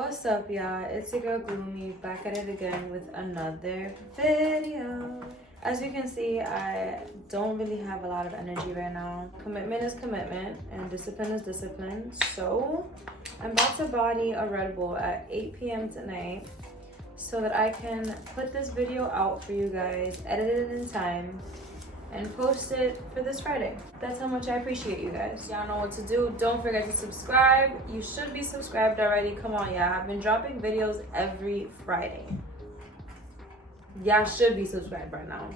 What's up, y'all? It's your girl Gloomy back at it again with another video. As you can see, I don't really have a lot of energy right now. Commitment is commitment and discipline is discipline. So I'm about to body a Red Bull at 8 p.m. tonight so that I can put this video out for you guys, edit it in time, and post it for this Friday. That's how much I appreciate you guys. Y'all know what to do. Don't forget to subscribe. You should be subscribed already. Come on, y'all. I've been dropping videos every Friday. Y'all should be subscribed right now.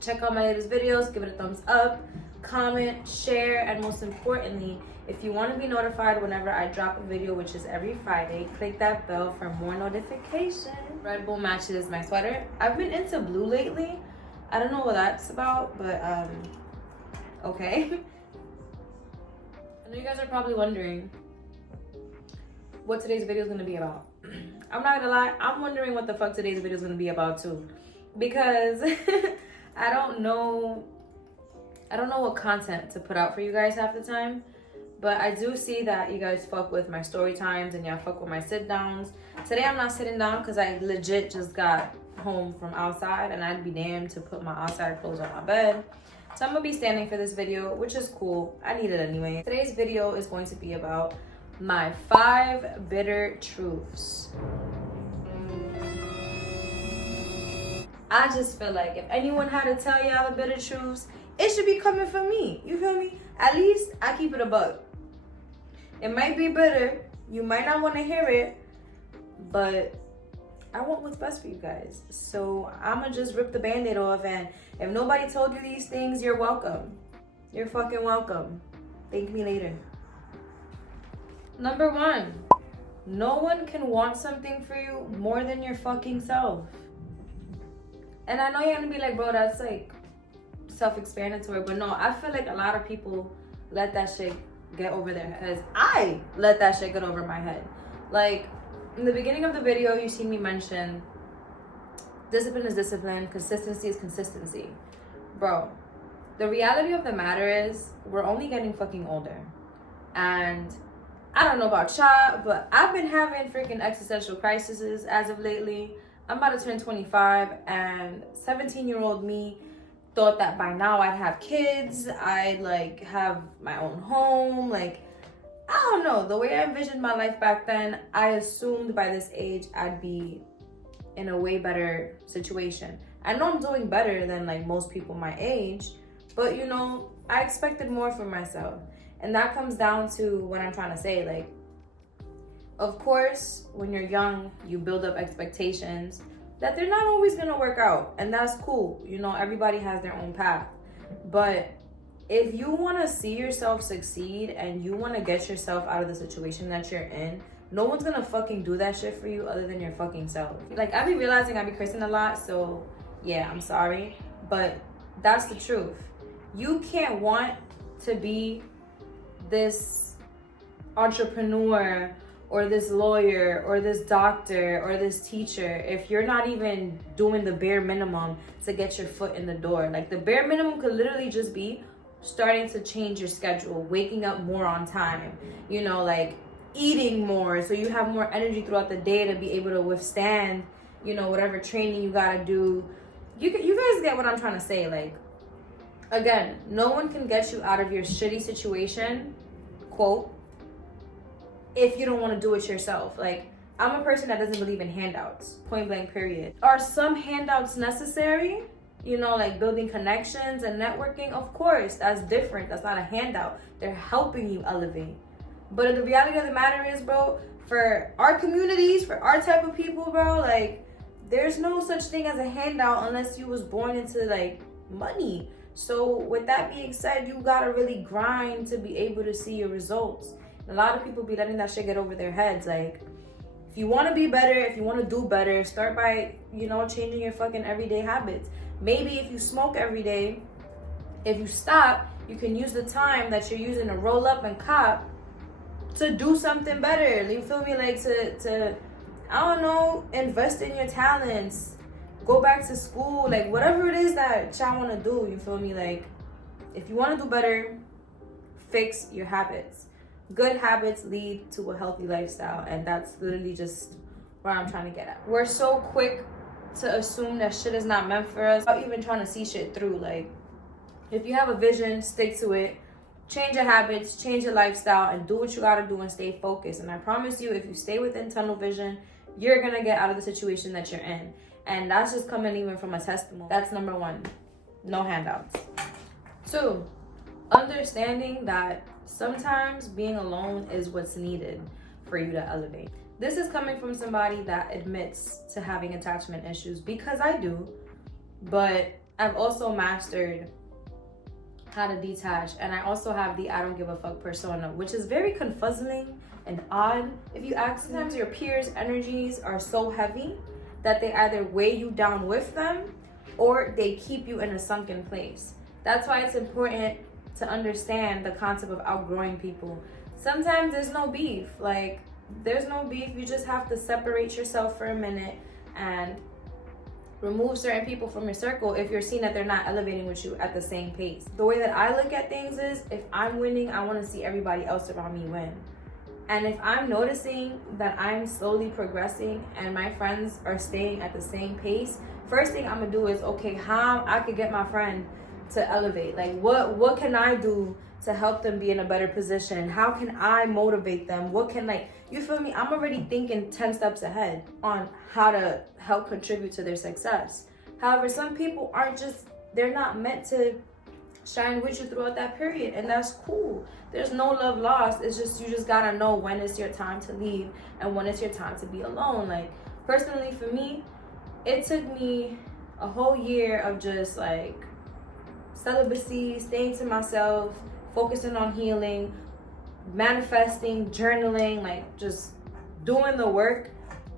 Check out my latest videos. Give it a thumbs up, comment, share, and most importantly, if you want to be notified whenever I drop a video, which is every Friday, click that bell for more notifications. Red Bull matches my sweater. I've been into blue lately. I don't know what that's about, but okay. I know you guys are probably wondering what today's video is gonna be about. I'm not gonna lie, I'm wondering what the fuck today's video is gonna be about too, because I don't know what content to put out for you guys half the time. But I do see that you guys fuck with my story times and y'all fuck with my sit downs. Today I'm not sitting down because I legit just got home from outside and I'd be damned to put my outside clothes on my bed. So I'm gonna be standing for this video, which is cool. I need it anyway. Today's video is going to be about my 5 bitter truths. I just feel like if anyone had to tell y'all the bitter truths, it should be coming from me. You feel me? At least I keep it a buck. It might be bitter. You might not want to hear it, but I want what's best for you guys. So I'ma just rip the band-aid off, and if nobody told you these things, you're welcome. You're fucking welcome. Thank me later. Number 1, no one can want something for you more than your fucking self. And I know you're gonna be like, bro, that's like self-explanatory, but no, I feel like a lot of people let that shit get over their heads. I let that shit get over my head. Like, in the beginning of the video, you see me mention discipline is discipline, consistency is consistency. Bro, the reality of the matter is we're only getting fucking older. And I don't know about y'all, but I've been having freaking existential crises as of lately. I'm about to turn 25, and 17-year-old me thought that by now I'd have kids, I'd like have my own home. Like, I don't know, the way I envisioned my life back then, I assumed by this age I'd be in a way better situation. I know I'm doing better than like most people my age, but you know, I expected more from myself. And that comes down to what I'm trying to say. Like, of course, when you're young, you build up expectations that they're not always gonna work out, and that's cool. You know, everybody has their own path. But if you wanna see yourself succeed and you wanna get yourself out of the situation that you're in, no one's gonna fucking do that shit for you other than your fucking self. Like, I be realizing I be cursing a lot, so yeah, I'm sorry. But that's the truth. You can't want to be this entrepreneur or this lawyer or this doctor or this teacher if you're not even doing the bare minimum to get your foot in the door. Like, the bare minimum could literally just be starting to change your schedule, waking up more on time, you know, like eating more so you have more energy throughout the day to be able to withstand, you know, whatever training you gotta do. You guys get what I'm trying to say. Like, again, no one can get you out of your shitty situation, quote, if you don't want to do it yourself. Like, I'm a person that doesn't believe in handouts, point blank period. Are some handouts necessary? You know, like building connections and networking? Of course, that's different. That's not a handout. They're helping you elevate. But the reality of the matter is, bro, for our communities, for our type of people, bro, like, there's no such thing as a handout unless you was born into like money. So with that being said, you gotta really grind to be able to see your results. A lot of people be letting that shit get over their heads. Like, if you want to be better, if you want to do better, start by, you know, changing your fucking everyday habits. Maybe if you smoke every day, if you stop, you can use the time that you're using to roll up and cop to do something better. You feel me? Like, to I don't know, invest in your talents, go back to school, like whatever it is that y'all want to do. You feel me? Like, if you want to do better, fix your habits. Good habits lead to a healthy lifestyle, and that's literally just where I'm trying to get at. We're so quick to assume that shit is not meant for us without even trying to see shit through. Like, if you have a vision, stick to it. Change your habits, change your lifestyle, and do what you gotta do and stay focused. And I promise you, if you stay within tunnel vision, you're gonna get out of the situation that you're in. And that's just coming even from a testimony. That's number one. No handouts. 2, understanding that sometimes being alone is what's needed for you to elevate. This is coming from somebody that admits to having attachment issues, because I do, but I've also mastered how to detach, and I also have the I don't give a fuck persona, which is very confuzzling and odd. If you ask, sometimes your peers' energies are so heavy that they either weigh you down with them or they keep you in a sunken place. That's why it's important to understand the concept of outgrowing people. Sometimes there's no beef. Like, there's no beef. You just have to separate yourself for a minute and remove certain people from your circle if you're seeing that they're not elevating with you at the same pace. The way that I look at things is, if I'm winning, I want to see everybody else around me win. And if I'm noticing that I'm slowly progressing and my friends are staying at the same pace, first thing I'm gonna do is, okay, how I could get my friend to elevate. Like, what can I do to help them be in a better position? How can I motivate them? What can, like, you feel me? I'm already thinking 10 steps ahead on how to help contribute to their success. However, some people aren't just, they're not meant to shine with you throughout that period, and that's cool. There's no love lost. It's just, you just gotta know when it's your time to leave and when it's your time to be alone. Like, personally for me, it took me a whole year of just like celibacy, staying to myself, focusing on healing, manifesting, journaling, like just doing the work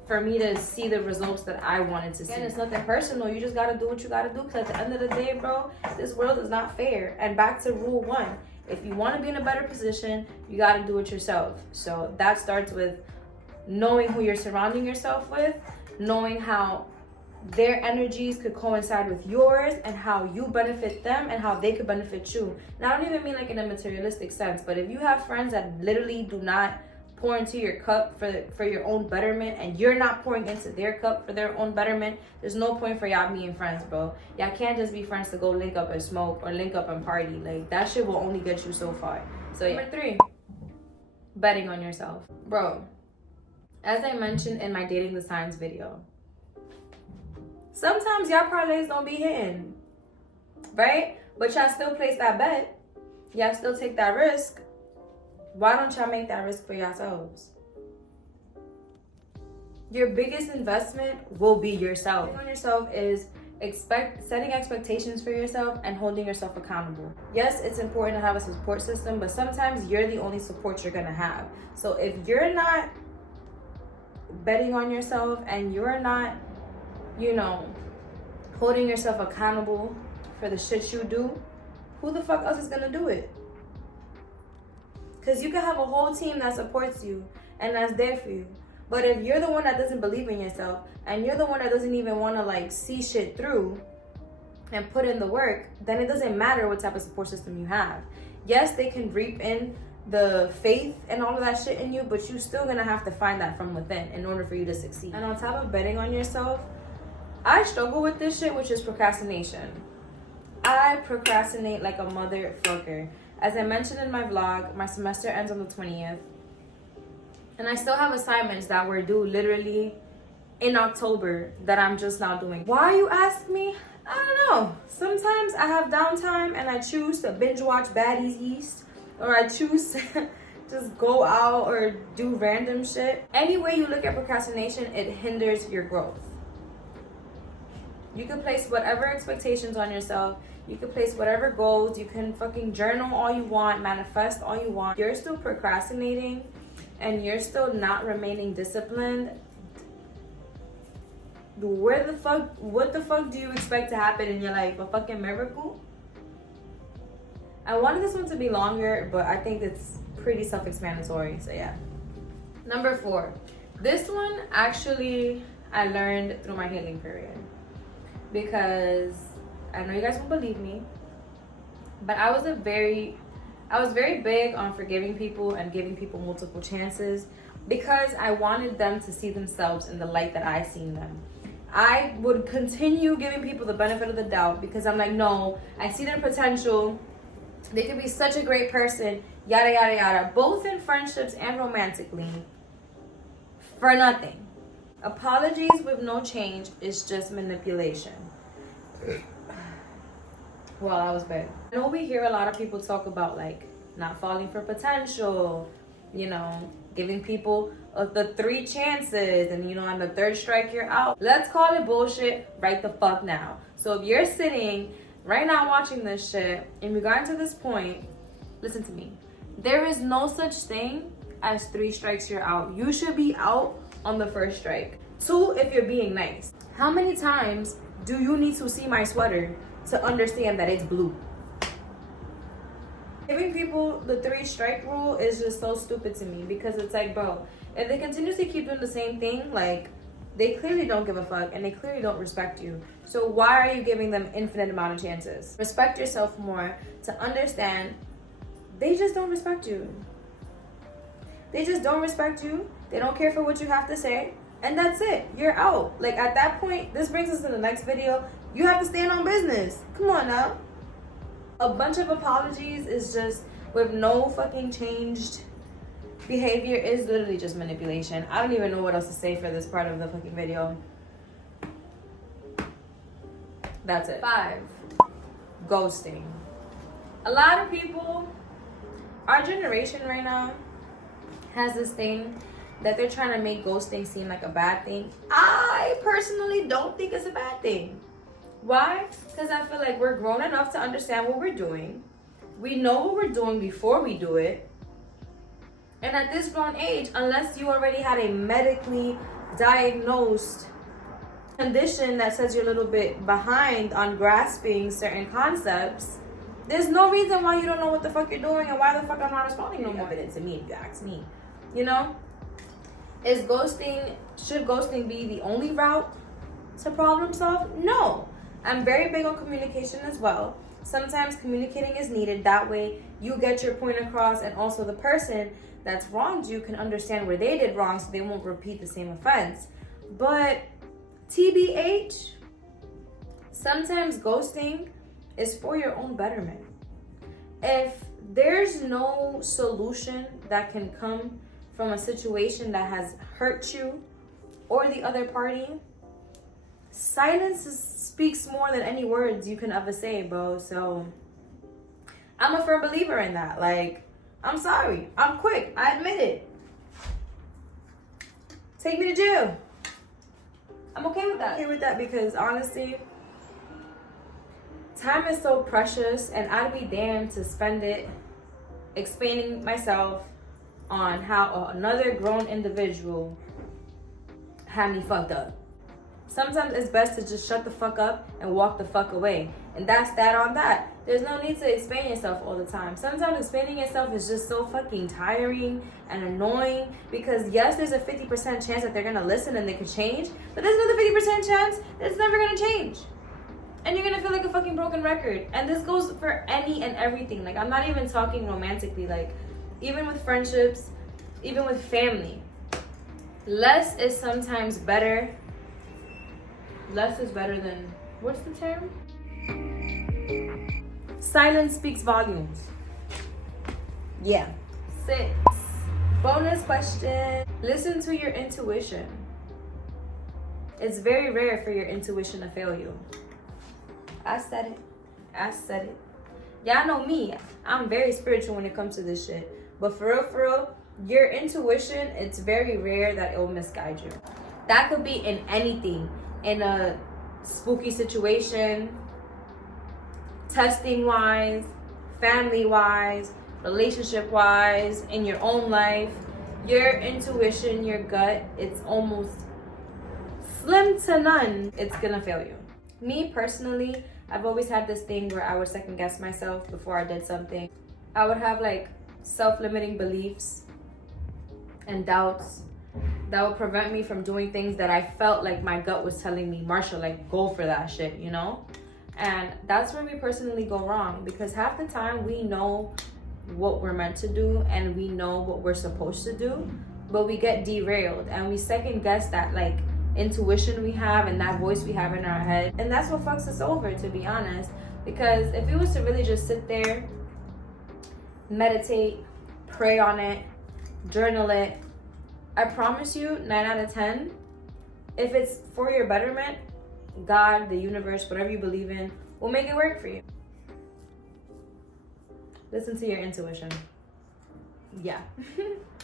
for me to see the results that I wanted to see. And it's nothing personal. You just gotta do what you gotta do, because at the end of the day, bro, this world is not fair. And back to rule 1, if you want to be in a better position, you gotta do it yourself. So that starts with knowing who you're surrounding yourself with, knowing how their energies could coincide with yours and how you benefit them and how they could benefit you. Now, I don't even mean like in a materialistic sense, but if you have friends that literally do not pour into your cup for your own betterment, and you're not pouring into their cup for their own betterment, there's no point for y'all being friends, bro. Y'all can't just be friends to go link up and smoke or link up and party. Like, that shit will only get you so far. So yeah. Number 3, betting on yourself. Bro, as I mentioned in my Dating the Signs video, sometimes y'all parlays don't be hitting, right? But y'all still place that bet. Y'all still take that risk. Why don't y'all make that risk for yourselves? Your biggest investment will be yourself. Betting on yourself is setting expectations for yourself and holding yourself accountable. Yes, it's important to have a support system, but sometimes you're the only support you're gonna have. So if you're not betting on yourself and you're not, holding yourself accountable for the shit you do, who the fuck else is gonna do it? Because you can have a whole team that supports you and that's there for you. But if you're the one that doesn't believe in yourself and you're the one that doesn't even want to like see shit through and put in the work, then it doesn't matter what type of support system you have. Yes, they can reap in the faith and all of that shit in you, but you're still gonna have to find that from within in order for you to succeed. And on top of betting on yourself, I struggle with this shit, which is procrastination. I procrastinate like a motherfucker. As I mentioned in my vlog, my semester ends on the 20th. And I still have assignments that were due literally in October that I'm just now doing. Why, you ask me? I don't know. Sometimes I have downtime and I choose to binge watch Baddies East, or I choose to just go out or do random shit. Any way you look at procrastination, it hinders your growth. You can place whatever expectations on yourself. You can place whatever goals. You can fucking journal all you want, manifest all you want. You're still procrastinating and you're still not remaining disciplined. What the fuck do you expect to happen in your life? A fucking miracle? I wanted this one to be longer, but I think it's pretty self-explanatory, so yeah. Number 4. This one, actually, I learned through my healing period. Because I know you guys won't believe me, but I was a very I was very big on forgiving people and giving people multiple chances because I wanted them to see themselves in the light that I seen them. I would continue giving people the benefit of the doubt because I'm like, no, I see their potential. They could be such a great person, yada, yada, yada, both in friendships and romantically, for nothing. Apologies with no change is just manipulation. Well, that was bad. I know we hear a lot of people talk about like not falling for potential, you know, giving people the 3 chances, and you know, on the 3rd strike you're out. Let's call it bullshit right the fuck now. So if you're sitting right now watching this shit and we got to this point, listen to me. There is no such thing as 3 strikes you're out. You should be out on the 1st strike. 2, if you're being nice. How many times do you need to see my sweater to understand that it's blue? Giving people the 3 strike rule is just so stupid to me because it's like, bro, if they continuously keep doing the same thing, like, they clearly don't give a fuck and they clearly don't respect you. So why are you giving them infinite amount of chances? Respect yourself more to understand they just don't respect you. They just don't respect you. They don't care for what you have to say. And that's it. You're out. Like, at that point, this brings us to the next video. You have to stand on business. Come on now. A bunch of apologies is just with no fucking changed behavior is literally just manipulation. I don't even know what else to say for this part of the fucking video. That's it. 5, ghosting. A lot of people, our generation right now has this thing that they're trying to make ghosting seem like a bad thing. I personally don't think it's a bad thing. Why? Because I feel like we're grown enough to understand what we're doing. We know what we're doing before we do it. And at this grown age, unless you already had a medically diagnosed condition that says you're a little bit behind on grasping certain concepts, there's no reason why you don't know what the fuck you're doing and why the fuck I'm not responding no more. Evidence to me, if you ask me. You know? Should ghosting be the only route to problem solve? No. I'm very big on communication as well. Sometimes communicating is needed. That way you get your point across, and also the person that's wronged you can understand where they did wrong so they won't repeat the same offense. But TBH, sometimes ghosting is for your own betterment. If there's no solution that can come from a situation that has hurt you or the other party, silence speaks more than any words you can ever say, bro. So I'm a firm believer in that. Like, I'm sorry. I'm quick. I admit it. Take me to jail. I'm okay with that. Okay with that because honestly, time is so precious, and I'd be damned to spend it explaining myself on how another grown individual had me fucked up. Sometimes it's best to just shut the fuck up and walk the fuck away. And that's that on that. There's no need to explain yourself all the time. Sometimes explaining yourself is just so fucking tiring and annoying because yes, there's a 50% chance that they're gonna listen and they could change, but there's another 50% chance that it's never gonna change. And you're gonna feel like a fucking broken record. And this goes for any and everything. Like, I'm not even talking romantically, like even with friendships, even with family. Less is sometimes better. Less is better than, what's the term? Silence speaks volumes. Yeah. 6, bonus question. Listen to your intuition. It's very rare for your intuition to fail you. I said it. Y'all know me. I'm very spiritual when it comes to this shit. But for real, your intuition, it's very rare that it will misguide you. That could be in anything. In a spooky situation, testing-wise, family-wise, relationship-wise, in your own life. Your intuition, your gut, it's almost slim to none. It's gonna fail you. Me personally, I've always had this thing where I would second guess myself before I did something. I would have like self-limiting beliefs and doubts that would prevent me from doing things that I felt like my gut was telling me, Marsha, like, go for that shit, you know? And that's where we personally go wrong, because half the time we know what we're meant to do and we know what we're supposed to do, but we get derailed and we second guess that like intuition we have and that voice we have in our head. And that's what fucks us over, to be honest. Because if we was to really just sit there, meditate, pray on it, journal it, I promise you 9 out of 10, if it's for your betterment, God, the universe, whatever you believe in, will make it work for you. Listen to your intuition. Yeah.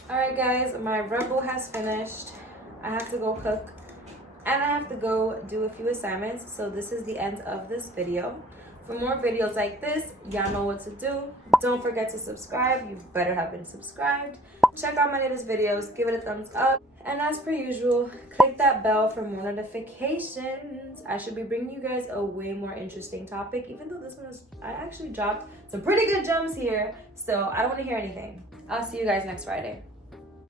All right, guys, my Rebel has finished. I have to go cook and I have to go do a few assignments. So this is the end of this video. For more videos like this, y'all know what to do. Don't forget to subscribe. You better have been subscribed. Check out my latest videos. Give it a thumbs up. And as per usual, click that bell for more notifications. I should be bringing you guys a way more interesting topic, even though this one is, I actually dropped some pretty good gems here. So I don't want to hear anything. I'll see you guys next Friday.